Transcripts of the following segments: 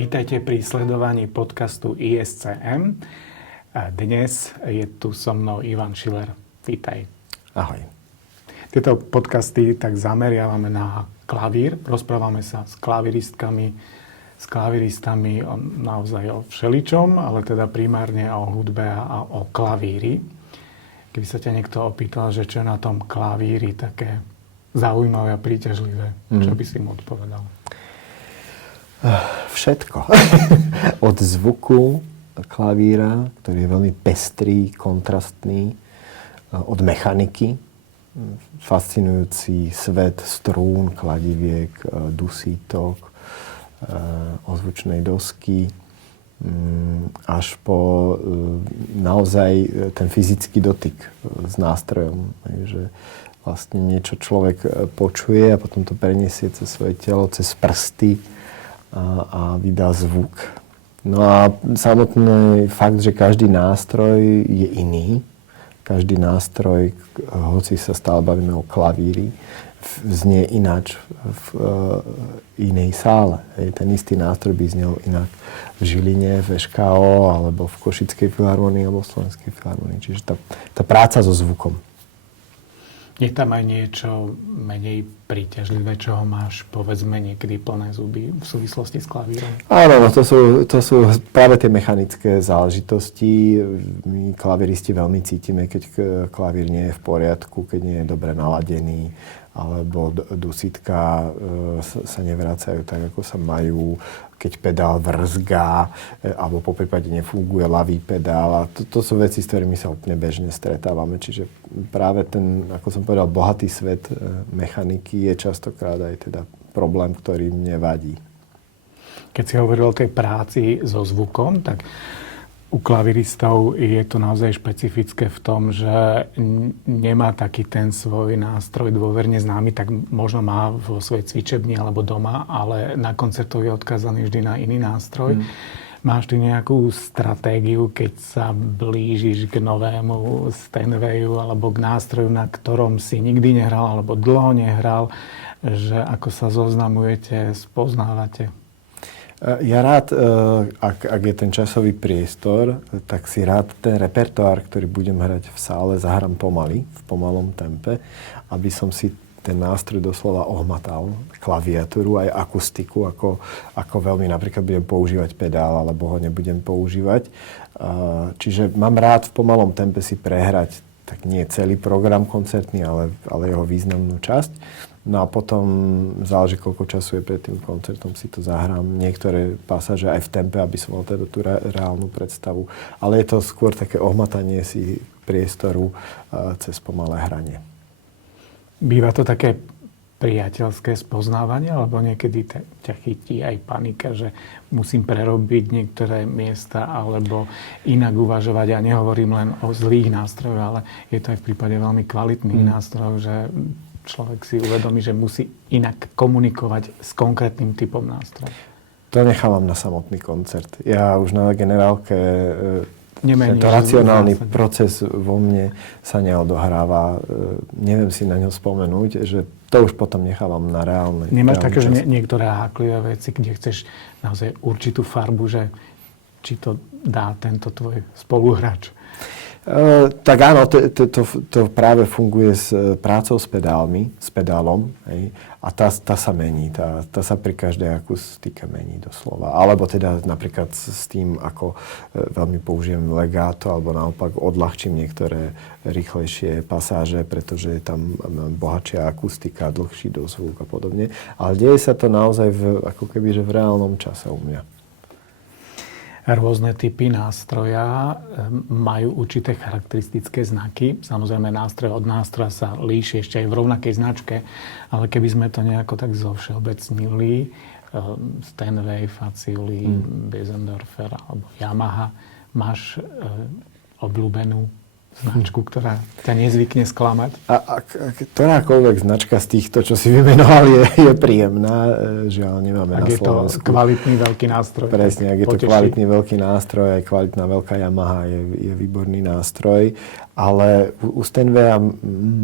Vítajte pri sledovaní podcastu ISCM. Dnes je tu so mnou Ivan Schiller. Vítaj. Ahoj. Tieto podcasty tak zameriavame na klavír. Rozprávame sa s klavíristkami, s klaviristami naozaj o všeličom, ale teda primárne o hudbe a o klavíri. Keby sa ťa niekto opýtal, že čo je na tom klavíri také zaujímavé a príťažlivé, čo by si mu odpovedal? Všetko. Od zvuku klavíra, ktorý je veľmi pestrý, kontrastný, od mechaniky, fascinujúci svet strún, kladiviek, dusítok, ozvučnej dosky, až po naozaj ten fyzický dotyk s nástrojom. Že vlastne niečo človek počuje a potom to preniesie cez svoje telo, cez prsty a vydá zvuk. No a samotný fakt, že každý nástroj je iný. Každý nástroj, hoci sa stále bavíme o klavíri, znie ináč v inej sále. Ten istý nástroj by znel inak v Žiline, v ŠKO, alebo v Košickej filharmonii, alebo v Slovenskej filharmonii. Čiže tá práca so zvukom. Je tam aj niečo menej príťažlivé, čoho máš, povedzme, niekedy plné zuby v súvislosti s klavírom? Áno, to sú práve tie mechanické záležitosti. My klaviristi veľmi cítime, keď klavír nie je v poriadku, keď nie je dobre naladený, alebo dusítka sa nevracajú tak, ako sa majú, keď pedál vrzgá, alebo po prípade nefunguje ľavý pedál. A to sú veci, s ktorými sa úplne bežne stretávame. Čiže práve ten, ako som povedal, bohatý svet mechaniky je častokrát aj teda problém, ktorý mne vadí. Keď si hovoril o tej práci so zvukom, tak u klaviristov je to naozaj špecifické v tom, že nemá taký ten svoj nástroj dôverne známy, tak možno má vo svojej cvičebni alebo doma, ale na koncertoch je odkázaný vždy na iný nástroj. Máš ty nejakú stratégiu, keď sa blížiš k novému Steinwayu alebo k nástroju, na ktorom si nikdy nehral alebo dlho nehral, že ako sa zoznamujete, spoznávate? Ja rád, ak je ten časový priestor, tak si rád ten repertoár, ktorý budem hrať v sále, zahrám pomaly, v pomalom tempe, aby som si ten nástroj doslova ohmatal, klaviatúru, aj akustiku, ako veľmi napríklad budem používať pedál, alebo ho nebudem používať. Čiže mám rád v pomalom tempe si prehrať, tak nie celý program koncertný, ale jeho významnú časť. No a potom záleží, koľko času je pred tým koncertom, si to zahrám. Niektoré pasáže aj v tempe, aby som mal teda tú reálnu predstavu. Ale je to skôr také ohmatanie si priestoru cez pomalé hranie. Býva to také priateľské spoznávanie, alebo niekedy ťa chytí aj panika, že musím prerobiť niektoré miesta, alebo inak uvažovať. Ja nehovorím len o zlých nástrojoch, ale je to aj v prípade veľmi kvalitných nástrojov, že človek si uvedomí, že musí inak komunikovať s konkrétnym typom nástroja. To nechávam na samotný koncert. Ja už na generálke tento racionálny proces vo mne sa neodohráva. Neviem si na ňo spomenúť, že to už potom nechávam na reálne. Nemáš také, že niektoré háklivé veci, kde chceš naozaj určitú farbu, že či to dá tento tvoj spoluhráč? Tak áno, to práve funguje s prácou s pedálom, hej, a tá sa mení, tá sa pri každej akustike mení doslova. Alebo teda napríklad s tým, ako veľmi použijem legato, alebo naopak odľahčím niektoré rýchlejšie pasáže, pretože je tam bohatšia akustika, dlhší dozvuk a podobne. Ale deje sa to naozaj ako keby že v reálnom čase u mňa. Rôzne typy nástroja majú určité charakteristické znaky. Samozrejme, nástroj od nástroja sa líši ešte aj v rovnakej značke, ale keby sme to nejako tak zovšeobecnili, Steinway, Fazioli, Bösendorfer alebo Yamaha, máš obľúbenú značku, ktorá ťa nezvykne sklamať? A ktorákoľvek značka z týchto, čo si vymenoval, je príjemná. Žiaľ, nemáme na Slovensku. Ak je to kvalitný veľký nástroj. Presne, ak je to kvalitný veľký nástroj, aj kvalitná veľká Yamaha je výborný nástroj. Ale u Steinwaya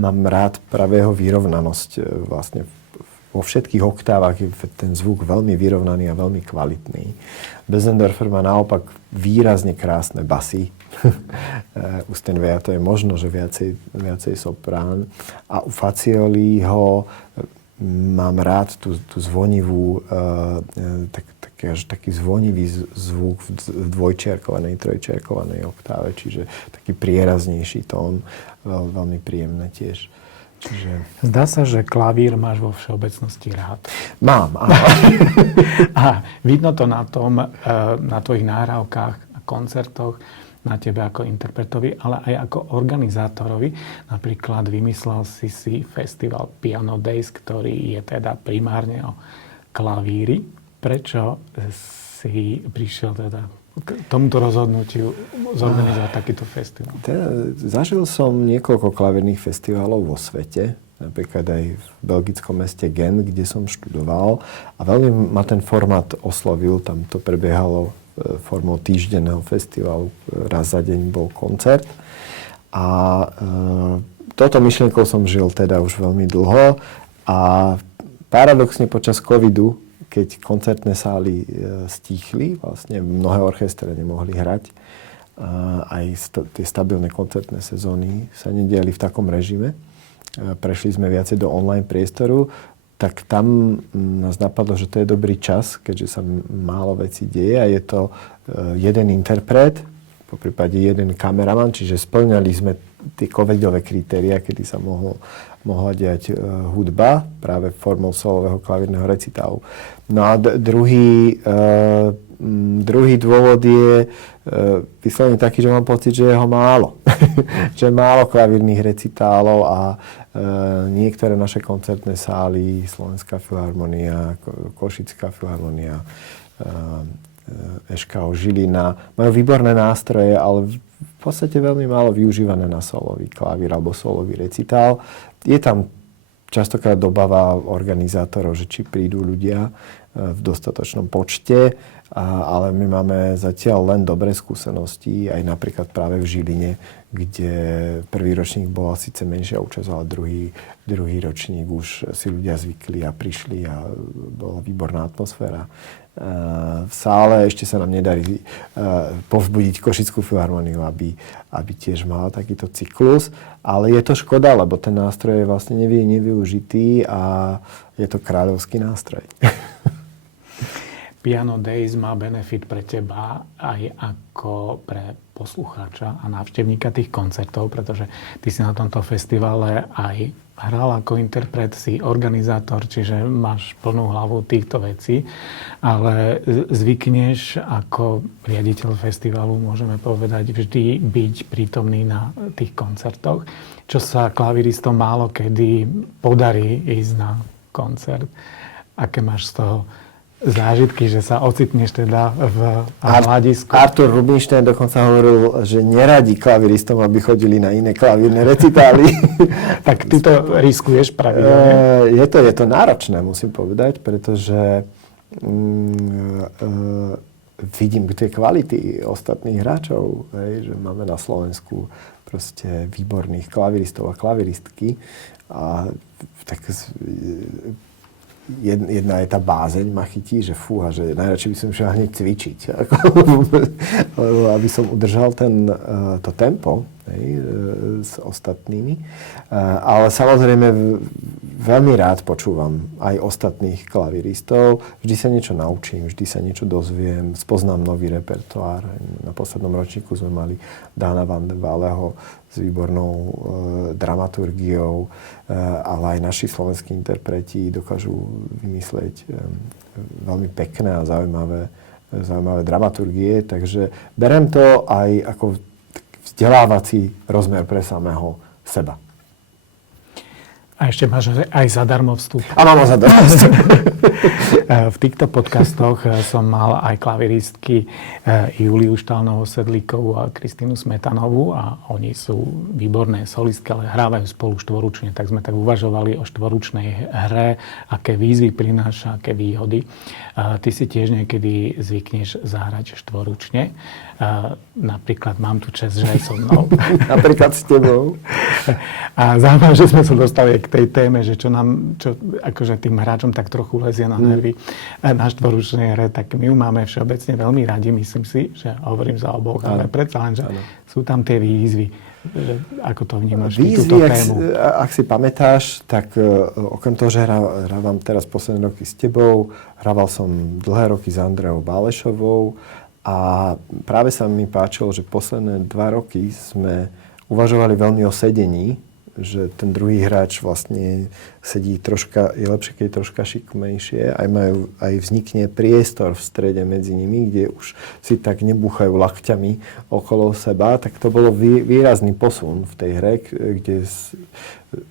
mám rád práve jeho vyrovnanosť vlastne v vo všetkých oktávach je ten zvuk veľmi vyrovnaný a veľmi kvalitný. Bösendorfer má naopak výrazne krásne basy. U Steinwaya to je možno, že viacej soprán. A u Fazioliho mám rád tú zvonivú, taký zvonivý zvuk v dvojčiarkovanej, trojčiarkovanej oktáve, čiže taký prieraznejší tón, veľmi príjemné tiež. Zdá sa, že klavír máš vo všeobecnosti rád. Mám, áno. A vidno to na tom, na tvojich nahrávkach a koncertoch, na tebe ako interpretovi, ale aj ako organizátorovi. Napríklad vymyslel si festival Piano Days, ktorý je teda primárne o klavíri. Prečo si prišiel teda k tomuto rozhodnutiu zorganizovať takýto festival? Zažil som niekoľko klavírnych festivalov vo svete, napríklad aj v belgickom meste Gent, kde som študoval. A veľmi ma ten formát oslovil, tam to prebiehalo formou týždenného festivalu, raz za deň bol koncert. A touto myšlienkou som žil teda už veľmi dlho a paradoxne počas covidu, keď koncertné sály stíchli, vlastne mnohé orchestre nemohli hrať, aj tie stabilné koncertné sezóny sa nediali v takom režime. Prešli sme viacej do online priestoru, tak tam nás napadlo, že to je dobrý čas, keďže sa málo vecí deje a je to jeden interpret, poprípade jeden kameraman, čiže spĺňali sme tie covidové kritériá, kedy sa mohla diať hudba práve formou solového klavírneho recitálu. No a druhý dôvod je vyslovene taký, že mám pocit, že je ho málo. Že málo klavírnych recitálov a niektoré naše koncertné sály, Slovenská filharmonia, Košická filharmonia, SKO Žilina, majú výborné nástroje, ale v podstate veľmi málo využívané na solový klavír alebo solový recitál. Je tam častokrát dobava organizátorov, že či prídu ľudia v dostatočnom počte, ale my máme zatiaľ len dobré skúsenosti, aj napríklad práve v Žiline, kde prvý ročník bola síce menšia účasť, ale druhý ročník už si ľudia zvykli a prišli a bola výborná atmosféra. V sále ešte sa nám nedarí povzbudiť Košickú filharmoniu, aby tiež mala takýto cyklus, ale je to škoda, lebo ten nástroj je vlastne nevyužitý a je to kráľovský nástroj. Piano Days má benefit pre teba aj ako pre poslucháča a návštevníka tých koncertov, pretože ty si na tomto festivale aj hral ako interpret, si organizátor, čiže máš plnú hlavu týchto vecí, ale zvykneš ako riaditeľ festivalu, môžeme povedať, vždy byť prítomný na tých koncertoch, čo sa klaviristom málo kedy podarí ísť na koncert. Aké máš z toho zážitky, že sa ocitneš teda v hľadisku? Artur Rubinstein dokonca hovoril, že neradí klaviristom, aby chodili na iné klavírne recitály. Tak ty to riskuješ pravidelne? Je to náročné, musím povedať, pretože vidím tie kvality ostatných hráčov, že máme na Slovensku proste výborných klaviristov a klaviristky a tak jedna je tá bázeň ma chytí, že fúha, že najradšej by som šiel hneď cvičiť, aby som udržal to tempo s ostatnými. Ale samozrejme veľmi rád počúvam aj ostatných klaviristov. Vždy sa niečo naučím, vždy sa niečo dozviem, spoznám nový repertoár. Na poslednom ročníku sme mali Dana van de Waaleho s výbornou dramaturgiou, ale aj naši slovenskí interpreti dokážu vymyslieť veľmi pekné a zaujímavé dramaturgie, takže berem to aj ako vzdelávací rozmer pre samého seba. A ešte máš aj zadarmo vstup. A mám zadarmo vstup. V týchto podcastoch som mal aj klaviristky Juliu Štálnovú-Sedlíkovú a Kristínu Smetanovú a oni sú výborné solistky, ale hrávajú spolu štvoručne. Tak sme tak uvažovali o štvoručnej hre, aké výzvy prináša, aké výhody. Ty si tiež niekedy zvykneš zahrať štvoručne. Napríklad mám tu čest, že aj so mnou. Napríklad s tebou. A zaujímavé, že sme sa dostali k k tej téme, že čo akože tým hráčom tak trochu lezie na nervy na štvorúčnej hre, tak my ju máme všeobecne veľmi radi, myslím si, že hovorím za oboch, ale predsa len, že sú tam tie výzvy. Že ako to vnímaš, túto tému? Ak si pamätáš, tak okrem toho, že hrávam teraz posledné roky s tebou, hrával som dlhé roky s Andreou Bálešovou a práve sa mi páčilo, že posledné 2 roky sme uvažovali veľmi o sedení, že ten druhý hráč vlastne sedí troška, je lepšie, keď je troška šikmejšie, aj vznikne priestor v strede medzi nimi, kde už si tak nebúchajú lakťami okolo seba, tak to bolo výrazný posun v tej hre, kde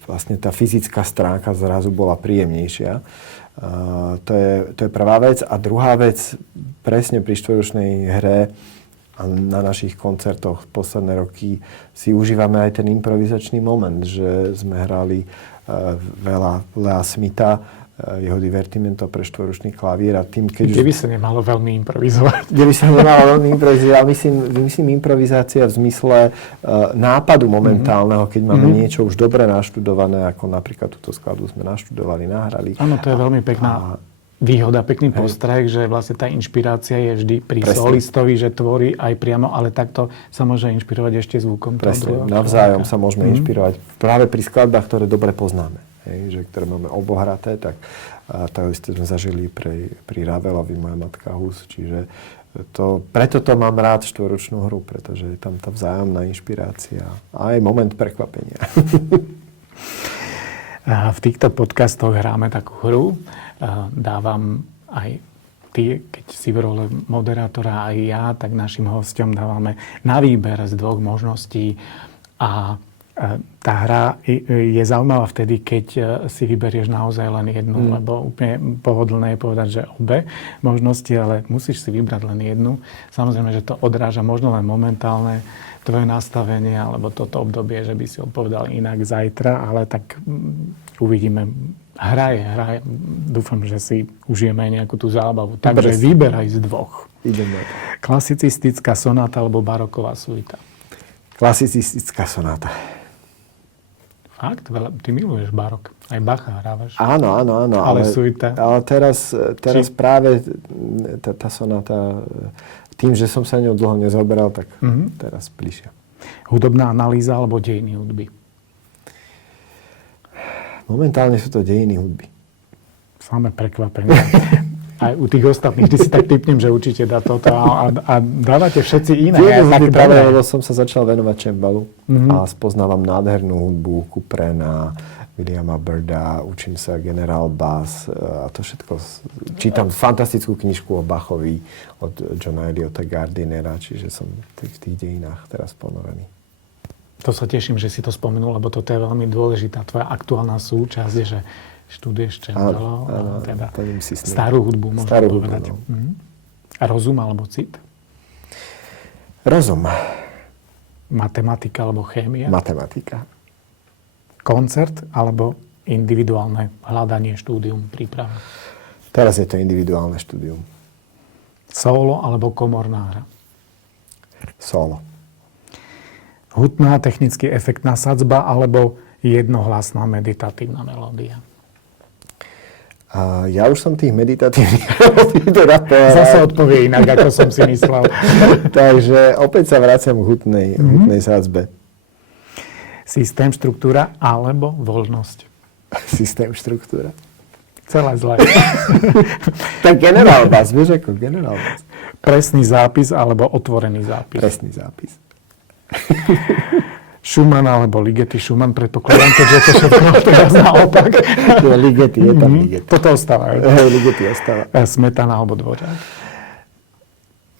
vlastne tá fyzická stránka zrazu bola príjemnejšia. To je prvá vec. A druhá vec, presne pri štvorúčnej hre a na našich koncertoch posledné roky si užívame aj ten improvizačný moment, že sme hrali veľa Lea Smitha, jeho Divertimento pre štvorúčný klavír a tým, keď... Kde by sa nemalo veľmi improvizovať? Kde by sa nemalo veľmi improvizovať, ale myslím improvizácia v zmysle nápadu momentálneho, keď máme niečo už dobre naštudované, ako napríklad túto skladbu sme naštudovali, nahrali. Áno, to je veľmi pekná výhoda, pekný postreh, že vlastne tá inšpirácia je vždy pri solistovi, že tvorí aj priamo, ale takto sa môže inšpirovať ešte zvukom. Presne, navzájom sa môžeme inšpirovať práve pri skladbách, ktoré dobre poznáme. Že ktoré máme obohraté, tak isté sme zažili pri Ravelovi, Moja matka Hus. Čiže preto to mám rád štvorúčnú hru, pretože je tam tá vzájomná inšpirácia a aj moment prekvapenia. V týchto podcastoch hráme takú hru. Dávam aj ty, keď si v role moderátora aj ja, tak našim hosťom dávame na výber z 2 možností a tá hra je zaujímavá vtedy, keď si vyberieš naozaj len jednu, lebo úplne pohodlné je povedať, že obe možnosti, ale musíš si vybrať len jednu. Samozrejme, že to odráža možno len momentálne tvoje nastavenie, alebo toto obdobie, že by si odpovedal inak zajtra, ale tak uvidíme. Hra. Dúfam, že si užijeme nejakú tú zábavu. Takže vyberaj z 2. Ideme. Klasicistická sonáta alebo baroková suita? Klasicistická sonáta. Fakt? Ty miluješ barok. Aj Bacha hrávaš. Áno. Ale suita. Ale teraz práve tá sonáta, tým, že som sa ňou dlho nezaoberal, tak teraz bližšia. Hudobná analýza alebo dejiny hudby? Momentálne sú to dejiny hudby. Samé prekvapenie. Aj u tých ostatných, ty si tak typnem, že určite dá toto a dávate všetci iné. Lebo som sa začal venovať čembalu a spoznávam nádhernú hudbu Couperena, Williama Byrda, učím sa General Bass a to všetko. Čítam fantastickú knižku o Bachovi od Johna Eliota Gardinera, čiže som v tých dejinách teraz ponorený. To sa teším, že si to spomenul, lebo toto je veľmi dôležitá tvoja aktuálna súčasť, že študuješ čembalo, teda starú hudbu, môžem povedať. A rozum alebo cit? Rozum. Matematika alebo chémia? Matematika. Koncert alebo individuálne hľadanie, štúdium, príprava? Teraz je to individuálne štúdium. Solo alebo komorná hra? Solo. Hutná, technicky efektná sadzba alebo jednohlasná meditatívna melódia? Ja už som tých meditatívnych Zase odpovie inak, ako som si myslel. Takže opäť sa vraciam k hutnej sadzbe. Systém, štruktúra alebo voľnosť? Systém, štruktúra. Celé zlé. Tak generál bass, vieš ako generál bass. Presný zápis alebo otvorený zápis? Presný zápis. Schumann alebo Ligeti. Schumann, predpokladám, keďže to všetko teraz naopak. Ligeti, je tam Ligeti. Toto ostáva. Ligeti ostáva. Smetana alebo Dvořák?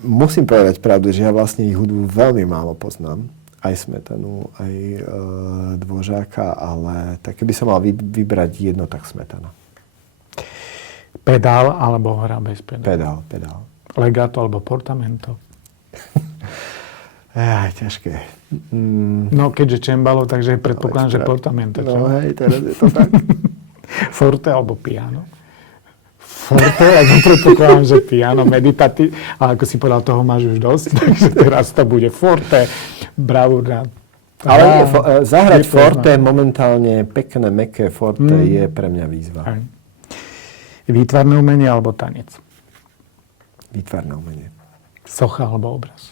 Musím povedať pravdu, že ja vlastne ich hudbu veľmi málo poznám. Aj Smetanu, aj Dvořáka, ale tak keby som mal vybrať jedno, tak Smetana. Pedál alebo hra bez pedálu? Pedál. Legato alebo portamento? Ťažké. No, keďže čembalo, takže predpokladám, že portamento. No hej, teraz je to tak. Forte alebo piano? Forte, alebo predpokladám, že piano, meditatívne. Ale ako si povedal, toho máš už dosť, takže teraz to bude forte, bravúrna Ale zahrať je to forte momentálne, pekné, mäkké forte je pre mňa výzva. Aj. Výtvarné umenie alebo tanec? Výtvarné umenie. Socha alebo obraz?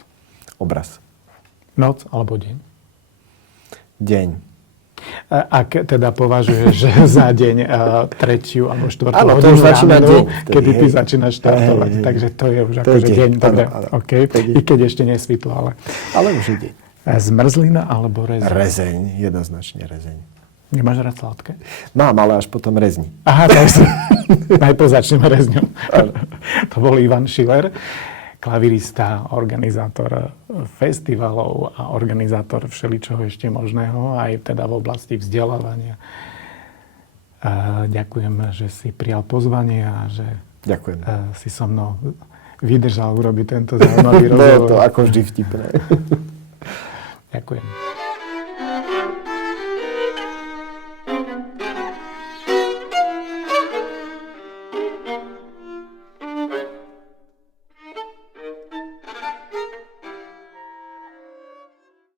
Obraz. Noc alebo deň? Deň. Ak teda považuješ že za deň tretiu alebo štvrtú Áno, to hodinu už začína ráno, deň. kedy ty začínaš štartovať. Hej. Takže to je už To akože je deň. deň. Dobre, Áno, áno. okay. To je deň. I keď ešte nesvitlo, ale... Ale už je deň. Zmrzlina alebo rezeň? Rezeň, jednoznačne rezeň. Nemáš rád sladké? Mám, ale až potom rezni. Aha, tak si... Najprv začneme rezňom. To bol Ivan Schiller, klavirista, organizátor festivalov a organizátor všeličoho ešte možného, aj teda v oblasti vzdelávania. Ďakujem, že si prijal pozvanie a že Ďakujem. si so mnou vydržal urobiť tento zaujímavý rozhovor. Bolo to ako vždy vtipné. Ďakujem.